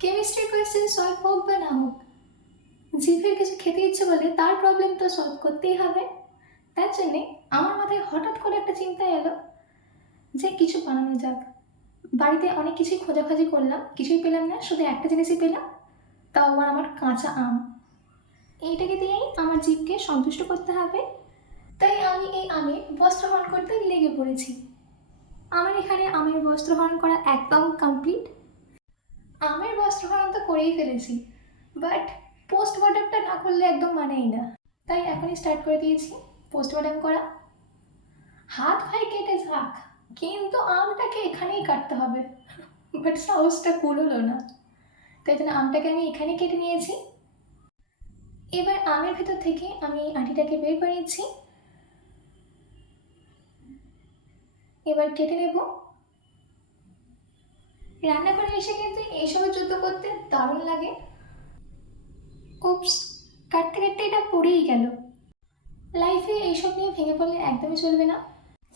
Chemistry question solve হোক বা না হোক, জিভের কিছু খেতে ইচ্ছে বলে তার প্রবলেম তো সলভ করতেই হবে। তার জন্যে আমার মাথায় হঠাৎ করে একটা চিন্তা এলো যে কিছু বানানো যাক। বাড়িতে অনেক কিছুই খোঁজাখুঁজি করলাম, কিছুই পেলাম না, শুধু একটা জিনিসই পেলাম, তাও আবার আমার কাঁচা আম। এইটাকে দিয়েই আমার জিভকে সন্তুষ্ট করতে হবে। তাই আমি এই আমের বস্ত্রহরণ করতে লেগে পড়েছি। আমার এখানে আমের বস্ত্রহরণ করা একদম কমপ্লিট। আমের বস্ত্রহরণ তো করেই ফেলেছি, বাট পোস্টমর্টমটা না করলে একদম মানেই না। তাই এখনই স্টার্ট করে দিয়েছি পোস্টমর্টম করা। হাত ভাই কেটে যাক, কিন্তু আমটাকে এখানেই কাটতে হবে। বাট সাহসটা কুলোলো না, তাই জন্য আমটাকে আমি এখানেই কেটে নিয়েছি। এবার আমের ভেতর থেকে আমি আটিটাকে বের করে নিচ্ছি। এবার কেটে নেব। রান্নাঘরে এসে কিন্তু এইসবের যুদ্ধ করতে দারুণ লাগে। উপস, কাটতে কাটতে এটা পড়েই গেল। লাইফে এইসব নিয়ে ভেঙে পড়লে একদমই চলবে না।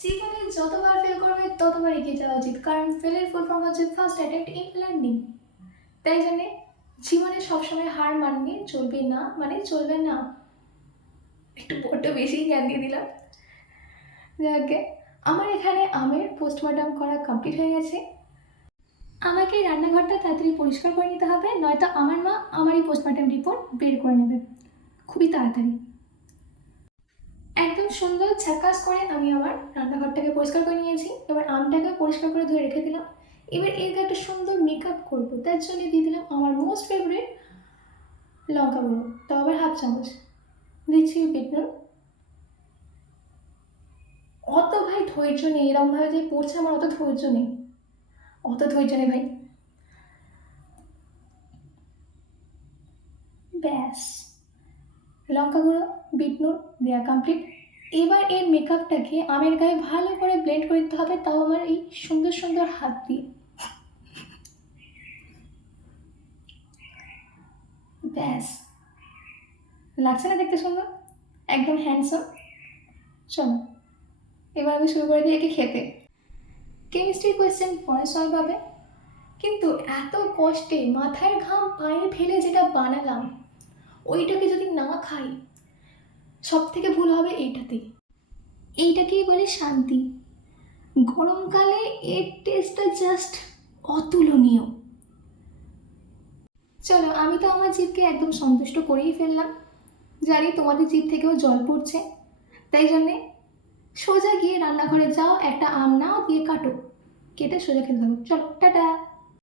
জীবনে যতবার ফেল করবে ততবার এগিয়ে যাওয়া উচিত, কারণ ফেলের ফুল ফর্ম হচ্ছে ফার্স্ট অ্যাটেম্প্ট ইন লার্নিং। তাই জন্যে জীবনে সবসময় হার মানিয়ে চলবে না, মানে চলবে না। একটু বড্ড বেশিই জ্ঞান দিয়ে দিলাম। যাকে আমার এখানে আমের পোস্টমর্টম করা কমপ্লিট হয়ে গেছে। আমাকে রান্নাঘরটা তাড়াতাড়ি পরিষ্কার করে নিতে হবে, নয়তো আমার মা আমার এই পোস্টমর্টম রিপোর্ট বের করে নেবে খুবই তাড়াতাড়ি। একদম সুন্দর ঝাকাস করে আমি আমার রান্নাঘরটাকে পরিষ্কার করে নিয়েছি। এবার আমটাকে পরিষ্কার করে ধুয়ে রেখে দিলাম। এবার এর একটা সুন্দর মেকআপ করবো, তার জন্য দিয়ে দিলাম আমার মোস্ট ফেভারিট লঙ্কা গুঁড়ো, তো আবার হাফ চামচ দিচ্ছি বিট নুন। অত ভাই ধৈর্য নেই, এরকমভাবে যে পড়ছে আমার অত ধৈর্য নেই, ভাই। ব্যাস, লঙ্কা গুঁড়ো, বিট নুন দেওয়া কমপ্লিট। এবার এর মেকআপটাকে আমের গায়ে ভালো করে ব্লেন্ড করে দিতে হবে, তাও আমার এই সুন্দর সুন্দর হাত দিয়ে। ব্যাস, লাগছে না দেখতে সুন্দর? একদম হ্যান্ডসাম। চলো এবার আমি শুরু করে দিই একে খেতে। কেমিস্ট্রি কোয়েশ্চেন পরে সলভ হবে, কিন্তু এত কষ্টে মাথার ঘাম পায়ে ফেলে যেটা বানালাম, ওইটাকে যদি না খাই সব থেকে ভুল হবে এইটাতেই। এইটাকেই বলে শান্তি। গরমকালে এর টেস্টটা জাস্ট অতুলনীয়। চলো, আমি তো আমার জিভকে একদম সন্তুষ্ট করেই ফেললাম। জানি তোমাদের জিভ থেকেও জল পড়ছে, তাই জন্যে সোজা গিয়ে রান্নাঘরে যাও, একটা আম নাও, দিয়ে কাটো, কেটে সোজা খেতে থাকো। চলো টাটা।